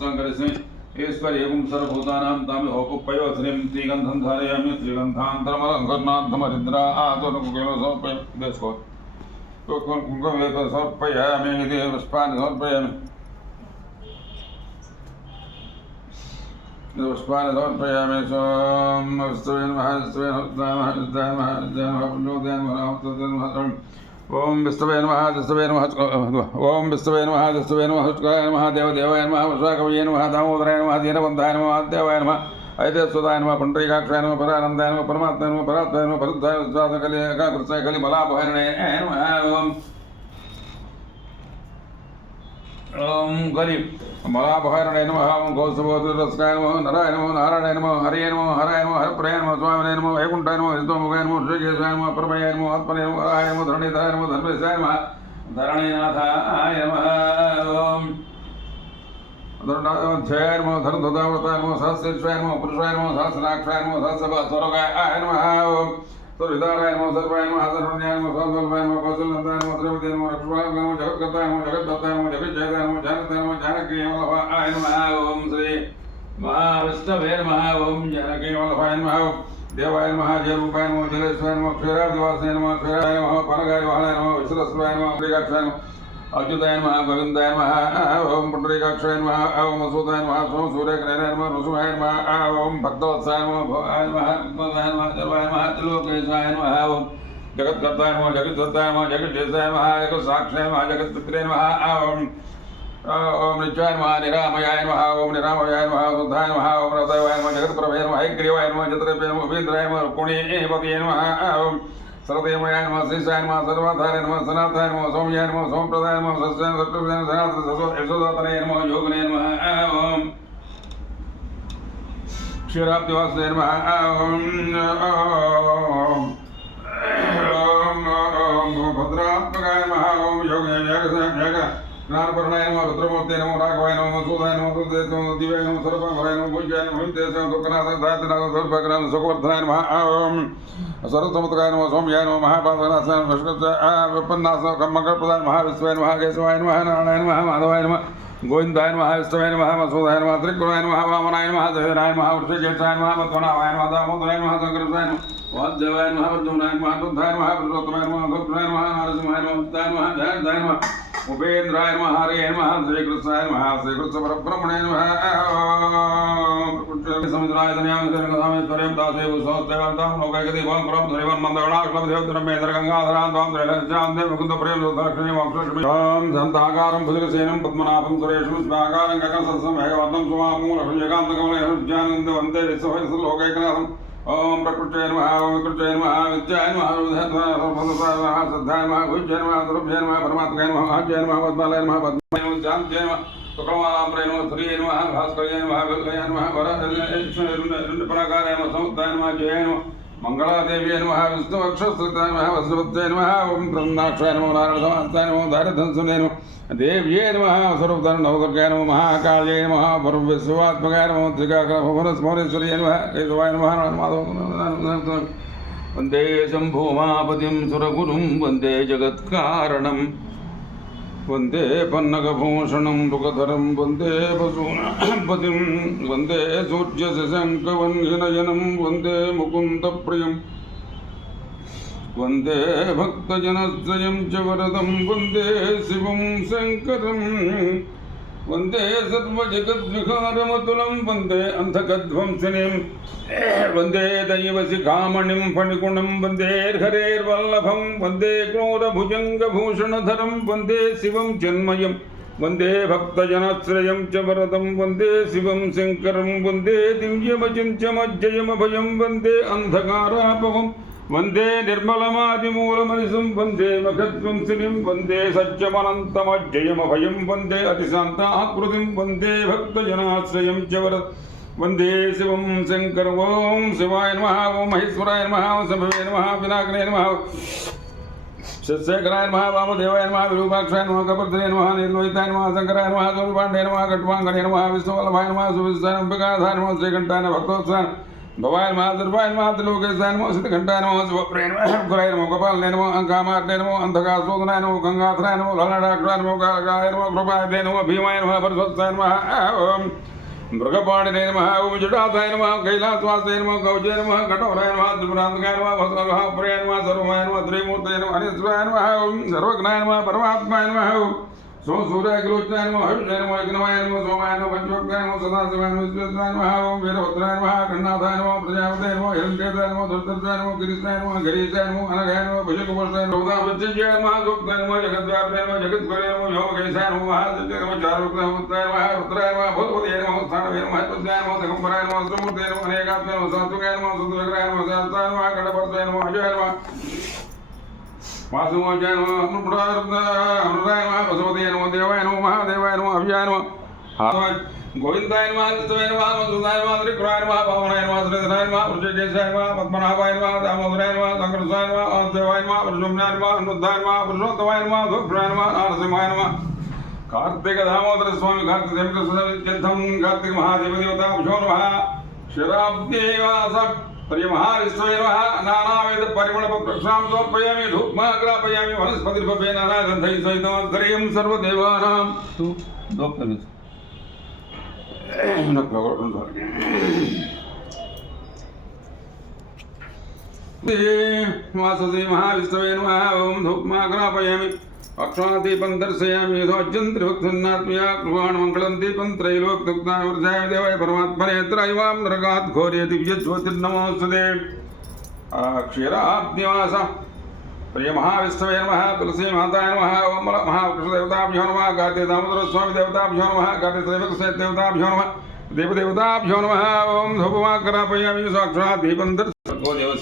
उत्सङ्करिस्मि ईश्वर एवं सर्वभूतानां तां होपुपयोस्रिं त्रिगन्धं धारयामि त्रिगन्धान्तरमलङ्करणार्थमरिद्रा आतुरकुकेन समर्पयामि समर्पयामि इति पुष्पाणि समर्पयामि पुष्पाणि समर्पयामि ओम विष्णवे नमः विष्णवे नमः ओम विष्णवे नमः विष्णवे नमः शुक्राय नमः देवदेवाय नमः वृषाकवये नमः दामोदराय नमः दीनबन्धाय नमः आद्यावाय नमः ऐतेश्वराय नमः पुण्डरीकाक्षाय नमः परानन्दाय नमः परमात्माय नमः परात्माय नमः परुद्धाय कृष्णाय कलिमलापहरणे नमः ओम गली मलापहरणे नमः ओम गौसवोत्रस्काय नमः नराय नमः नारायणाय नमः हरये नमः हराय नमः हरप्रियाय नमः स्वामिने नमः वैकुण्ठाय नमः हितोमुखाय नमः श्रीकेशाय नमः परमयाय नमः आत्मने नमः आय नमः धरणीधराय नमः धर्मेशाय नमः धरणीनाथाय नमः ओम धरुणाध्याय नमः धर्मधदावताय नमः सहस्रेश्वराय नमः पुरुषाय नमः सहस्राक्षाय नमः सहस्रस्वरोगाय नमः ओम सर्वविदाराय नमः सर्वाय नमः सर्वज्ञाय नमः सर्वबलाय नमः कौशलवन्ताय नमः द्रौपदाय नमः रक्षणाय नमः जगत्कर्ताय नमः जगद्दत्ताय नमः जगज्जयताय नमः जानकाय नमः जानकीवल्लभाय नमः ओम श्री महाविष्णवे नमः ओम जानकीवल्लभाय नमः देवाय नमः जयरूपाय नमः जलेश्वराय नमः क्षीराब्धिवासाय नमः क्षीराय नमः पानगाय वाहनाय नमः विश्वस्वराय नमः प्रियकाक्षाय नमः अच्युताय नमः गोविन्दाय नमः ओम पुण्डरीकाक्षाय नमः ओम वसुदाय नमः ओम सूर्यग्रहणाय नमः ऋषुवाय नमः ओम भक्तवत्साय नमः भवाय नमः भक्तवत्साय नमः सर्वाय नमः त्रिलोकेशाय नमः ओम जगत्कर्ताय नमः जगज्जगताय नमः जगज्जेशाय नमः एकसाक्षाय नमः जगत्पित्रे नमः ओम ओम नित्याय नमः निरामयाय नमः ओम निरामयाय नमः बुद्धाय नमः ओम रताय नमः जगत्प्रभवे नमः ऐग्रीवाय नमः जतरेभ्य नमः उपेन्द्राय नमः रुक्मिणीपतये नमः ओम सर्वदेवयाय नमः श्रीशाय नमः सर्वाधाय नमः सनाथाय नमः सौम्याय नमः सोमप्रदाय नमः सस्याय सत्यप्रदाय सनातन यशोदातनये नमः योगने नमः ओम क्षीराब्धिवासुदेव नमः ओम भद्रात्मकाय नमः ओम योगने जग ज्ञानपूर्णाय नमः रुद्रमूर्ते नमः राघवाय नमः मसूदाय नमः सुदेव नमः दिव्याय नमः सर्वभराय नमः पूज्याय नमः हितेश नमः दुःखनाथाय दायित्वनाथ सर्वभक्ताय सुखवर्धनाय नमः ओम सर्वसमुद्राय नमः सौम्याय नमः महापादनाथाय नमः विपन्नाथ मंगलप्रदाय महाविश्वाय नमः केशवाय नमः नारायणाय नमः माधवाय नमः गोविन्दाय नमः विष्णवे नमः मसूदाय नमः त्रिगुणाय नमः वामनाय नमः दशराय नमः वृषकेशाय नमः मध्वनाभाय नमः दामोदराय नमः शंकराय नमः वासुदेवाय नमः अर्जुनाय नमः बुद्धाय नमः पुरुषोत्तमाय नमः भक्ताय नमः नारसिंहाय नमः मुक्ताय नमः जयन्ताय नमः उपेन्द्राय नमः हरये नमः श्रीकृष्णाय नमः श्रीकृष्ण परब्रह्मणे नमः समुद्राय धन्याम सर्वधामेश्वर्यं दासेव सोत्तेवतां लोकैकति भवं परं धरिवं मन्दगणाक्षलं देवतरं मेन्द्र गंगाधरां त्वां त्रैलज्जां देव मुकुन्द प्रियं सुदर्शने मोक्षलक्ष्मी ॐ शान्ताकारं भुजगसेनं पद्मनाभं सुरेशं स्वाकारं गगनसदसं मेघवर्णं सुमामूलं लक्ष्मीकान्तकमलं ज्ञानन्दं वन्दे विश्वलोकैकनाथम् ओम प्रकृत्यै नमः ओम विकृत्यै नमः विद्याय नमः विधात्माय नमः श्रद्धाय नमः भुज्याय नमः स्वरूपाय नमः परमात्माय नमः आज्याय नमः पद्मालय नमः पद्माय नमः शान्त्यै नमः सुखमालाम्बरे नमः सूर्ये नमः भास्कराय नमः वेदयाय नमः वरपराकाराय नमः समुद्राय नमः जयाय नमः मंगलादेव्यै नमः विष्णुवक्षस्थिताय नमः वसुपत्यै नमः ओम प्रसन्नाक्षाय नमः नारायणसमास्ताय नमः धारधंसुने नमः देव्यै नमः स्वरूपधरणवदर्गाय नमः महाकाल्यै नमः परमविश्वात्मकाय नमः त्रिकाग्रभुवनस्मौरेश्वर्यै नमः केशवाय नमः माधव वन्दे शम्भुमापतिं सुरगुरुं वन्दे जगत्कारणं वन्दे पन्नगभूषणं मृगधरं वन्दे वसूनापतिं वन्दे सूर्यशशङ्कवह्निनयनं वन्दे मुकुन्दप्रियं वन्दे भक्तजनत्रयं च वरदं वन्दे शिवं शङ्करं वन्दे सर्वजगद्विकारमतुलं वन्दे अन्धकध्वंसिनीं वन्दे दैवशिखामणिं फणिगुणं वन्दे हरेर्वल्लभं वन्दे क्रूरभुजङ्गभूषणधरं वन्दे शिवं चिन्मयं वन्दे भक्तजनाश्रयं च वरदं वन्दे शिवं शङ्करं वन्दे दिव्यमचिन्त्यमज्जयमभयं वन्दे अन्धकारापहं वन्दे निर्मलमादिमूलमनिशं वन्दे मखध्वंसिनीं वन्दे सत्यमनन्तमज्जयमभयं वन्दे अतिशान्ताकृतिं वन्दे भक्तजनाश्रयं च वरदं वन्दे शिवं शङ्कर ओं शिवाय नमः ओं महेश्वराय नमः ओं शम्भवे नमः विनायकाय नमः शेखराय नमः वामदेवाय नमः विरूपाक्षाय नमः कपर्धने नमः निर्लोहिताय नमः शंकराय नमः सूर्यपाण्डे नमः कट्वाङ्गणे नमः विष्णुवल्लभाय नमः सुविष्टाय नमः अंबिकाधाय नमः श्रीकण्ठाय नमः भक्तवत्साय भवाय नमः सर्वाय नमः त्रिलोकेशाय नमः सिद्धघण्टाय नमः शिवप्रियाय नमः गुराय नमः गोपालाय नमः अंकामार्याय नमः अंधकासोदनाय नमः गंगाधराय नमः ललाटाक्षाय नमः कालकाय नमः कृपाय नमः भीमाय नमः परशुत्साय नमः ओम मृगपाणिने नमः ओम जटाधाय नमः कैलासवासाय नमः गौजे नमः घटोराय नमः त्रिपुरान्तकाय नमः भस्मप्रियाय नमः सर्वमाय नमः त्रिमूर्तये नमः अनिश्वराय नमः ओम सर्वज्ञाय नमः परमात्माय नमः सो सूर्याय ग्लोचनाय नमः हविषाय नमः यज्ञमाय नमः सोमाय नमः पंचवक्ताय नमः सदाशिवाय नमः विश्वेश्वराय नमः ओम वीरभद्राय नमः खण्डाधाय नमः प्रजापतये नमः हिरण्यकेताय नमः धृतराष्ट्राय नमः गिरीशाय नमः गरीशाय नमः अनघाय नमः भुजगभूषणाय नमः रौदावत्यज्याय नमः गुप्ताय नमः जगद्व्याप्ताय नमः जगद्गुरे नमः व्योमकेशाय नमः महासत्याय नमः चारुक्ताय नमः रुद्राय नमः भूतपतये नमः स्थानवे नमः त्वज्जाय नमः दिगम्बराय नमः श्रीमूर्तये नमः अनेकात्मने नमः सात्विकाय नमः सुदुर्गाय नमः शान्ताय नमः गणपतये नमः अजयाय नमः वासुमोजाय नमः अमृताय नमः पशुपतये नमः देवाय नमः महादेवाय नमः अव्याय नमः गोविन्दाय नमः कृष्णाय नमः मधुसूदनाय नमः त्रिपुराय नमः पावनाय नमः श्रीधराय नमः ऋषिकेशाय नमः पद्मनाभाय नमः दामोदराय नमः शंकरसाय नमः वासुदेवाय नमः परशुरामाय नमः अनुरुद्धाय नमः पुरुषोत्तमाय नमः धूपराय नमः नारसिंहाय नमः कार्तिक दामोदर स्वामी कार्तिक कार्तिक महादेव देवताभ्यो नमः शराब्देवास प्रिय महाविष्णवे नमः नानावेद परिमलपत्रक्षां समर्पयामि धूपमाग्रापयामि वनस्पतिर्भवे नानागन्धैः सहितमन्तर्यं सर्वदेवानां वाससे महाविष्णवे नमः ओं धूपमाग्रापयामि अक्षादीपं दर्शयामि यथोज्जन्त्रिभक्तन्नात्मया कृपाणमङ्गलं दीपं त्रैलोक्युक्ताय वृद्धाय देवाय परमात्मने त्रैवां नरकात् घोरे दिव्यज्योतिर्नमोऽस्तुते क्षीराब्धिवास प्रिय महाविष्णवे नमः तुलसी माताय नमः ओम महाकृष्णदेवताभ्यो नमः गाते दामोदर स्वामी देवताभ्यो नमः गाते त्रैलोक्य देवताभ्यो नमः देवदेवताभ्यो नमः ओम धूपमाग्रापयामि साक्षात् दीपं दर्शयामि